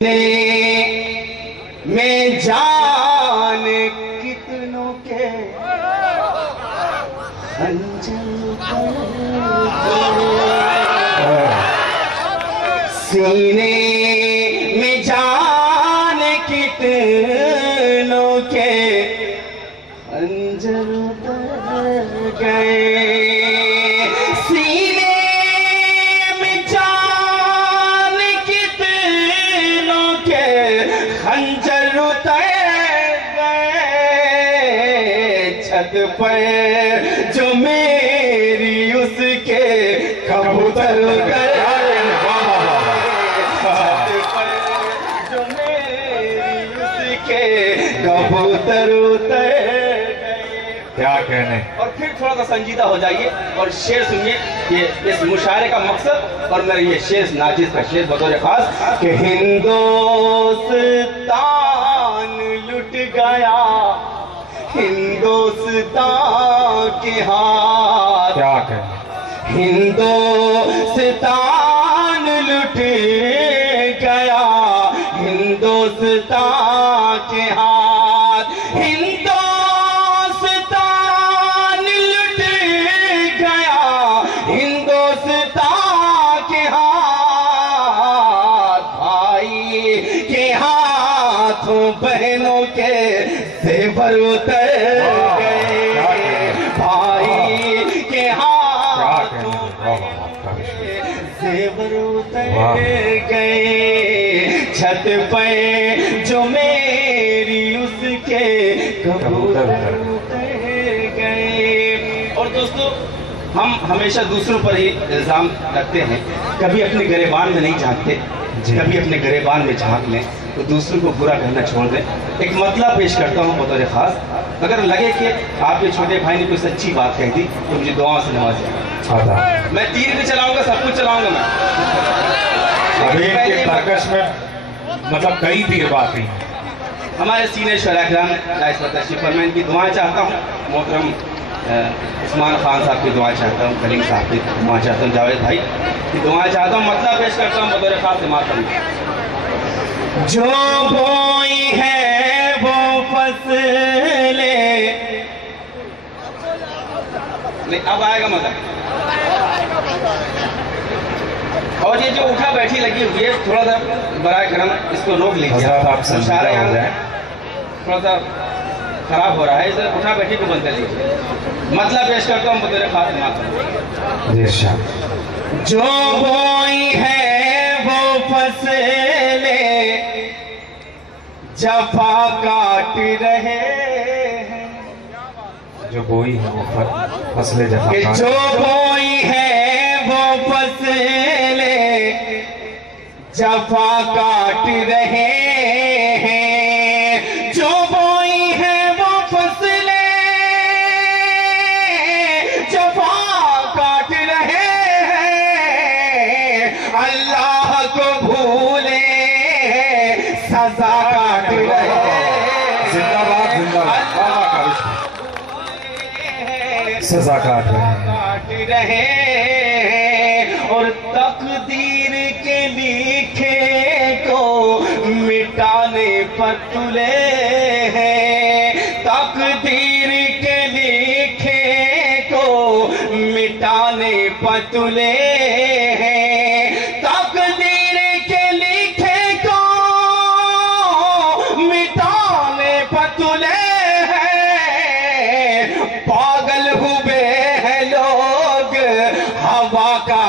میں جان کتنوں کے سینے میں جان کتنوں کے خنجر اتر گئے چھت پر جو میری اس کے کبوتر گئے چھت پر جو میری اس کے کبوتر اتر گئے کیا کہنے اور پھر تھوڑا سا سنجیدہ ہو جائیے اور شعر سنیے یہ اس مشاعرے کا مقصد اور میرا یہ شعر ناجز کا شعر بطور خاص کہ ہندوستان لٹ گیا ہندوستان کے ہاتھ کیا کہنے ہندوستان لٹ گیا ہندوستان کے ہاتھ ہندوستان لٹ گیا ہندوستان کے ہاتھ بھائی کے ہاتھوں بہنوں کے زیور اتر گئے بھائی کے ہاتھوں زیور اتر گئے چھت پہ جو میری اس کے کبوتر اتر گئے اور دوستو ہم ہمیشہ دوسروں پر ہی الزام رکھتے ہیں کبھی اپنے گریبان میں نہیں جھانکتے کبھی اپنے گریبان میں جھانک لیں تو دوسروں کو برا کہنا چھوڑ دیں ایک مطلع پیش کرتا ہوں بطور خاص اگر لگے کہ آپ کے چھوٹے بھائی نے کوئی سچی بات کہہ دی تو مجھے دعاؤں سے نوازیں میں تیر بھی چلاؤں گا سب کچھ چلاؤں گا میں ابھی ان کے ترکش میں مطلب کئی تیر بات ہیں ہمارے سینئر شعراء کرام اس پر تشریف پر میں ان کی دعائیں چاہتا ہوں محترم عثمان خان صاحب کی دعائیں چاہتا ہوں کلیم صاحب کی دعائیں چاہتا ہوں جاوید بھائی کی دعائیں چاہتا ہوں مطلع پیش کرتا ہوں بطور خاص سماعت کریں جو بوئی ہے وہ فصلیں اب آئے گا مزہ اور یہ جو اٹھا بیٹھی لگی ہوئی ہے تھوڑا سا برائے کرم اس کو روک لیجیے آپ سمجھارے ہو جائیں تھوڑا سا خراب ہو رہا ہے اسے اٹھا بیٹھی کو بند کر لیجیے مطلب پیش کرتا ہوں بطور خاص سماعت کریں جو بوئی ہے وہ فصلیں جفا کاٹ رہے ہیں جو بوئی ہے وہ فصلیں جفا کاٹ جو بوئی ہے وہ فصلیں جفا کاٹ رہے ہیں جو بوئی ہے وہ فصلیں جفا کاٹ رہے ہیں اللہ کو بھولے سزا کاٹ رہے زندہ باد سزا کاٹ رہے اور تقدیر کے لکھے کو مٹانے پر تلے ہیں تقدیر کے لکھے کو مٹانے پر تلے ہیں تقدیر کے لکھے کو مٹانے پر تلے ہیں پاگل ہوئے ہیں لوگ ہوا کا